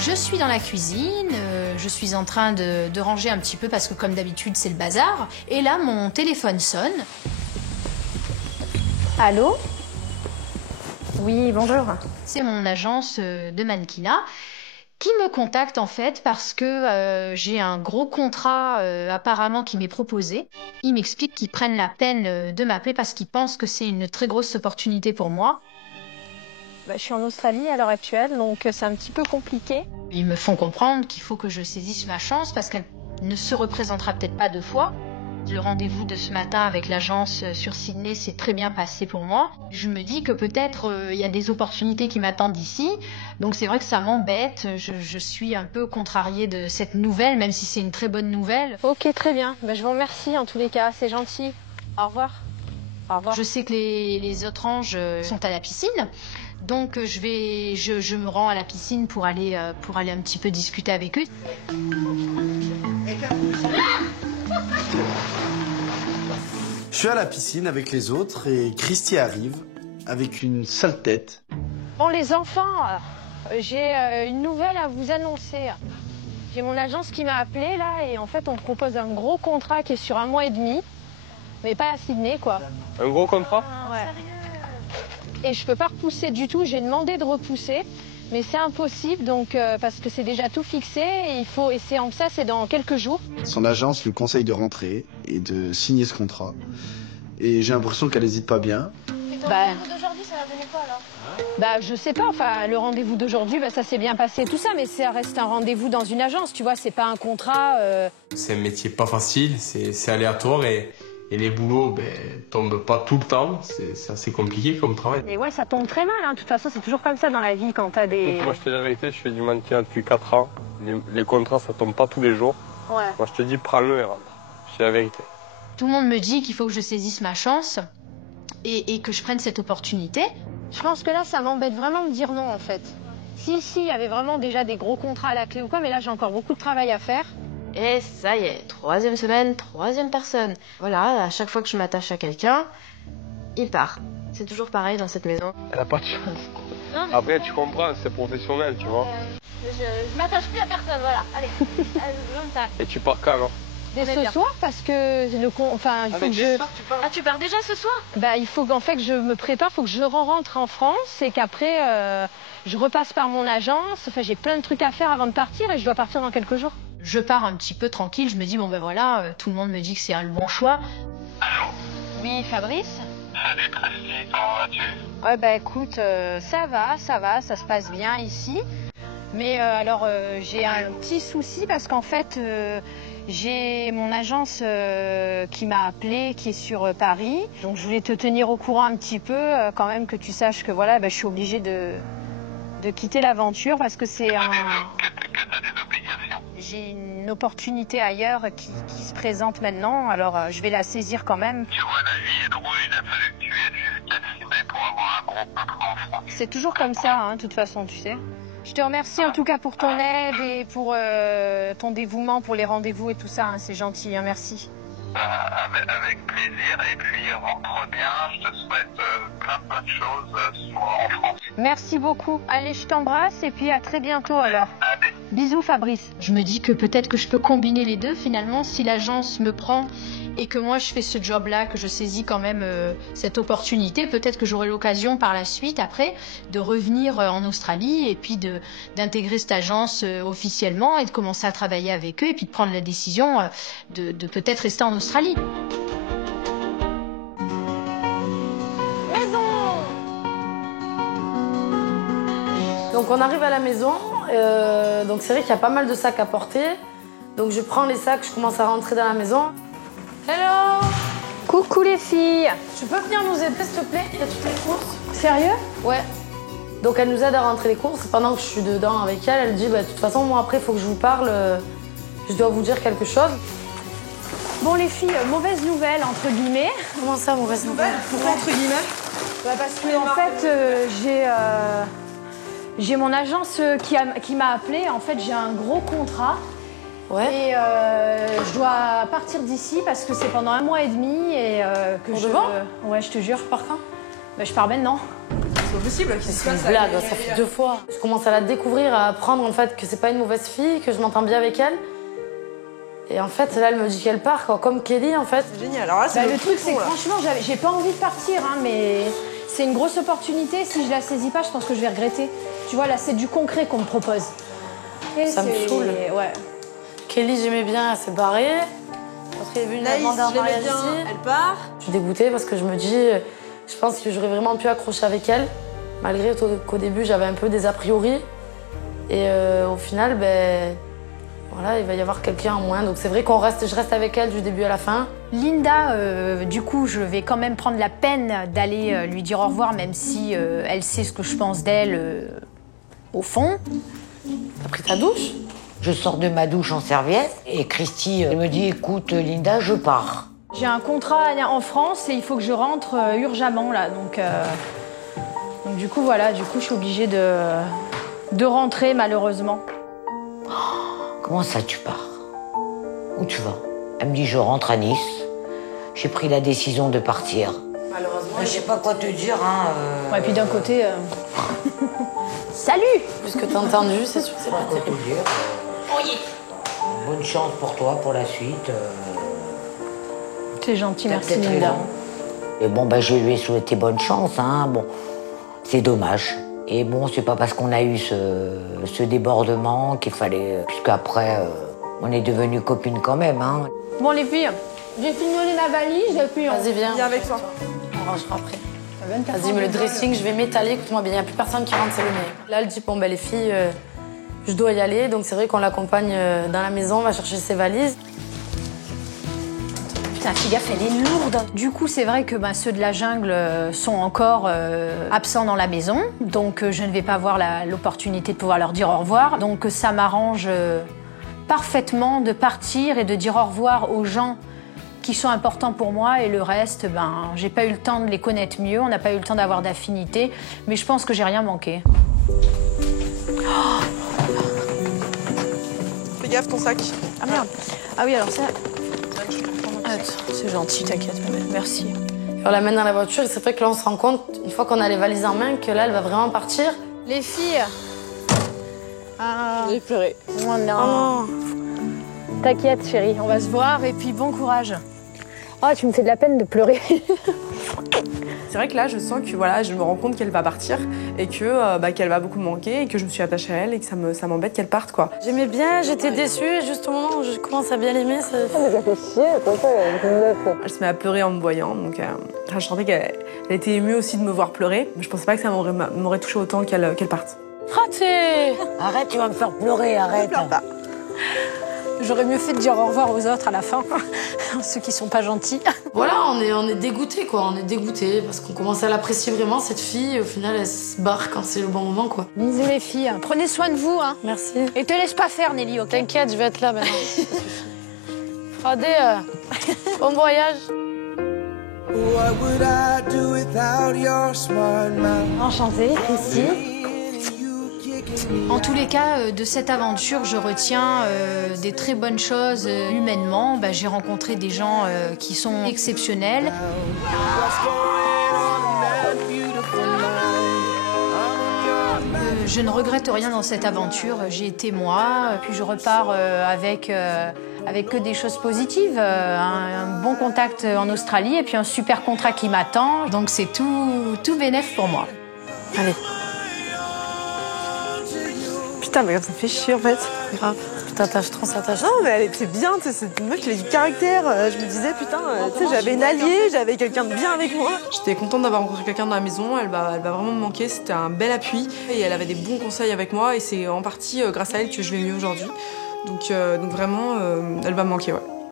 Je suis dans la cuisine, je suis en train de ranger un petit peu parce que comme d'habitude c'est le bazar. Et là mon téléphone sonne. Allô? Oui, bonjour. C'est mon agence de mannequinat qui me contacte en fait parce que j'ai un gros contrat apparemment qui m'est proposé. Ils m'expliquent qu'ils prennent la peine de m'appeler parce qu'ils pensent que c'est une très grosse opportunité pour moi. Je suis en Australie à l'heure actuelle, donc c'est un petit peu compliqué. Ils me font comprendre qu'il faut que je saisisse ma chance parce qu'elle ne se représentera peut-être pas deux fois. Le rendez-vous de ce matin avec l'agence sur Sydney s'est très bien passé pour moi. Je me dis que peut-être il y a des opportunités qui m'attendent ici. Donc c'est vrai que ça m'embête. Je suis un peu contrariée de cette nouvelle, même si c'est une très bonne nouvelle. Ok, très bien. Je vous remercie en tous les cas, c'est gentil. Au revoir. Au revoir. Je sais que les autres anges sont à la piscine. Donc je me rends à la piscine pour aller un petit peu discuter avec eux. Je suis à la piscine avec les autres et Christy arrive avec une sale tête. Bon les enfants, j'ai une nouvelle à vous annoncer. J'ai mon agence qui m'a appelé là et en fait on me propose un gros contrat qui est sur 1 mois et demi. Mais pas à Sydney quoi. Un gros contrat? Ouais. Et je peux pas repousser du tout, j'ai demandé de repousser. Mais c'est impossible donc parce que c'est déjà tout fixé et c'est dans quelques jours. Son agence lui conseille de rentrer et de signer ce contrat. Et j'ai l'impression qu'elle hésite pas bien. Et ton rendez-vous d'aujourd'hui, ça va donner quoi alors? Je sais pas, enfin le rendez-vous d'aujourd'hui, ça s'est bien passé tout ça, mais ça reste un rendez-vous dans une agence, tu vois, c'est pas un contrat. C'est un métier pas facile, c'est aléatoire et les boulots tombent pas tout le temps, c'est assez compliqué comme travail. Et ouais, ça tombe très mal, hein. De toute façon c'est toujours comme ça dans la vie quand t'as des... Moi je te dis la vérité, je fais du mannequin depuis 4 ans, les contrats ça tombe pas tous les jours. Ouais. Moi je te dis prends-le et rentre, c'est la vérité. Tout le monde me dit qu'il faut que je saisisse ma chance et que je prenne cette opportunité. Je pense que là ça m'embête vraiment de dire non en fait. Si, il y avait vraiment déjà des gros contrats à la clé ou quoi, mais là j'ai encore beaucoup de travail à faire. Et ça y est, 3e semaine, 3e personne. Voilà, à chaque fois que je m'attache à quelqu'un, il part. C'est toujours pareil dans cette maison. Elle a pas de chance. Après tu comprends, c'est professionnel, tu vois. Je m'attache plus à personne, voilà. Allez, Et tu pars quand alors? Dès ce soir parce que il faut que je... Ah, tu pars déjà ce soir? Il faut qu'en fait que je me prépare, il faut que je rentre en France et qu'après je repasse par mon agence. Enfin, j'ai plein de trucs à faire avant de partir et je dois partir dans quelques jours. Je pars un petit peu tranquille, je me dis voilà, tout le monde me dit que c'est le bon choix. Allô? Oui, Fabrice? Salut Christy, comment vas-tu? Ouais, écoute, ça va, ça se passe bien ici. Mais alors, j'ai un petit souci parce qu'en fait, j'ai mon agence qui m'a appelé, qui est sur Paris. Donc, je voulais te tenir au courant un petit peu, quand même, que tu saches que voilà, je suis obligée de quitter l'aventure parce que c'est un... Que t'as des obligations? J'ai une opportunité ailleurs qui se présente maintenant, alors je vais la saisir quand même. Tu vois, la vie est drôle, il a fallu que tu aides jusqu'à Sydney pour avoir un gros contrat en France. C'est toujours comme ça, hein, de toute façon, tu sais. Je te remercie en tout cas pour ton aide et pour ton dévouement pour les rendez-vous et tout ça, hein, c'est gentil, hein, merci. Avec plaisir, et puis rentre bien, je te souhaite plein de bonnes choses en France. Merci beaucoup. Allez, je t'embrasse et puis à très bientôt alors. Allez. Bisous Fabrice. Je me dis que peut-être que je peux combiner les deux finalement si l'agence me prend et que moi je fais ce job-là, que je saisis quand même cette opportunité. Peut-être que j'aurai l'occasion par la suite après de revenir en Australie et puis d'intégrer cette agence officiellement et de commencer à travailler avec eux et puis de prendre la décision de peut-être rester en Australie. Donc on arrive à la maison, donc c'est vrai qu'il y a pas mal de sacs à porter. Donc je prends les sacs, je commence à rentrer dans la maison. Hello! Coucou les filles. Tu peux venir nous aider s'il te plaît? Il y a toutes les courses. Sérieux? Ouais. Donc elle nous aide à rentrer les courses. Pendant que je suis dedans avec elle, elle dit de toute façon moi après il faut que je vous parle, je dois vous dire quelque chose. Bon les filles, mauvaise nouvelle entre guillemets. Comment ça, mauvaise nouvelle? Pourquoi entre guillemets? Parce que en fait j'ai mon agence qui m'a appelé. En fait j'ai un gros contrat. Ouais. Et je dois partir d'ici parce que c'est pendant 1 mois et demi et que Pour de bon? Ouais, je te jure. Tu pars quand? Je pars maintenant. c'est pas possible qu'il se C'est une fasse blague, ça fait 2 fois. Je commence à la découvrir, à apprendre en fait que c'est pas une mauvaise fille, que je m'entends bien avec elle. Et en fait, là, elle me dit qu'elle part, quoi, comme Kelly, en fait. C'est génial. Alors là, c'est Le truc, c'est que franchement, j'ai pas envie de partir, hein, mais c'est une grosse opportunité. Si je la saisis pas, je pense que je vais regretter. Tu vois, là, c'est du concret qu'on me propose. Et Ça me saoule. Ouais. Kelly, j'aimais bien, elle s'est barrée. Après, il y avait une Naïs, demande en je l'aimais mariage bien, ici. elle part. Je suis dégoûtée parce que je me dis, je pense que j'aurais vraiment pu accrocher avec elle, malgré qu'au début, j'avais un peu des a priori. Et au final, ben, voilà, il va y avoir quelqu'un en moins. Donc c'est vrai je reste avec elle du début à la fin. Linda, du coup, je vais quand même prendre la peine d'aller lui dire au revoir, même si elle sait ce que je pense d'elle au fond. T'as pris ta douche? Je sors de ma douche en serviette et Christy me dit, écoute Linda, je pars. J'ai un contrat en France et il faut que je rentre urgemment, là. Donc du coup, voilà, je suis obligée de rentrer, malheureusement. Comment ça, tu pars? Où tu vas? Elle me dit, je rentre à Nice. J'ai pris la décision de partir. Malheureusement. Je sais pas quoi te dire, hein. Ouais, et puis d'un côté... Salut! Vu ce que t'as entendu, c'est sûr que c'est pas Quoi te terrible. dire? Bonne chance pour toi, pour la suite. C'est gentil, T'as merci peut-être Linda. raison. Et bon, bah, je lui ai souhaité bonne chance, hein. Bon, c'est dommage. Et bon, c'est pas parce qu'on a eu ce débordement qu'il fallait... Puisqu'après, on est devenues copines quand même, hein. Bon, les filles, j'ai fini ma valise et puis... Vas-y, viens. Viens avec toi. On rangera après. Vas-y, mais le dressing, je vais m'étaler. Écoute-moi bien, il n'y a plus personne qui rentre, c'est le mien. Là, elle dit, bon, ben, les filles, je dois y aller. Donc, c'est vrai qu'on l'accompagne dans la maison, on va chercher ses valises. Putain, fais gaffe, elle est lourde. Du coup, c'est vrai que ceux de la jungle sont encore absents dans la maison. Donc, je ne vais pas avoir l'opportunité de pouvoir leur dire au revoir. Donc, ça m'arrange parfaitement de partir et de dire au revoir aux gens qui sont importants pour moi. Et le reste, j'ai pas eu le temps de les connaître mieux. On n'a pas eu le temps d'avoir d'affinité. Mais je pense que j'ai rien manqué. Fais gaffe, ton sac. Ah merde. Ah oui, alors ça... C'est gentil, t'inquiète, merci. Et on l'amène dans la voiture et c'est vrai que là, on se rend compte, une fois qu'on a les valises en main, que là, elle va vraiment partir. Les filles. J'ai pleuré. Oh non. T'inquiète, chérie, on va se voir et puis bon courage. Oh, tu me fais de la peine de pleurer. C'est vrai que là, je sens que voilà, je me rends compte qu'elle va partir et que qu'elle va beaucoup me manquer et que je me suis attachée à elle et que ça m'embête qu'elle parte, quoi. J'aimais bien, j'étais déçue et juste au moment où je commence à bien l'aimer, ça... Elle se met à pleurer en me voyant, donc je sentais qu'elle était émue aussi de me voir pleurer. Je pensais pas que ça m'aurait touché autant qu'elle parte. Raté! Arrête, tu vas me faire pleurer, arrête. Pleure pas. J'aurais mieux fait de dire au revoir aux autres à la fin, ceux qui sont pas gentils. Voilà, on est dégoûtés, quoi. On est dégoûtés parce qu'on commence à l'apprécier vraiment, cette fille. Et au final, elle se barre quand c'est le bon moment, quoi. Bisous les filles, prenez soin de vous. Hein. Merci. Et te laisse pas faire, Nelly, ok? T'inquiète, je vais être là maintenant. Fradé, bon voyage. Enchantée, Christy. En tous les cas, de cette aventure, je retiens des très bonnes choses humainement. J'ai rencontré des gens qui sont exceptionnels. Je ne regrette rien dans cette aventure. J'ai été moi, puis je repars avec que des choses positives. Un bon contact en Australie et puis un super contrat qui m'attend. Donc c'est tout bénef pour moi. Allez. Putain, mais ça me fait chier en fait. Grave. Tu t'attaches trop, ça t'attache. Non, mais elle était bien, tu sais, cette meuf qui avait du caractère. Je me disais, putain, tu sais, j'avais une alliée, j'avais quelqu'un de bien avec moi. J'étais contente d'avoir rencontré quelqu'un dans la maison, elle va vraiment me manquer, c'était un bel appui. Et elle avait des bons conseils avec moi, et c'est en partie grâce à elle que je vais mieux aujourd'hui. Donc vraiment, elle va me manquer, ouais.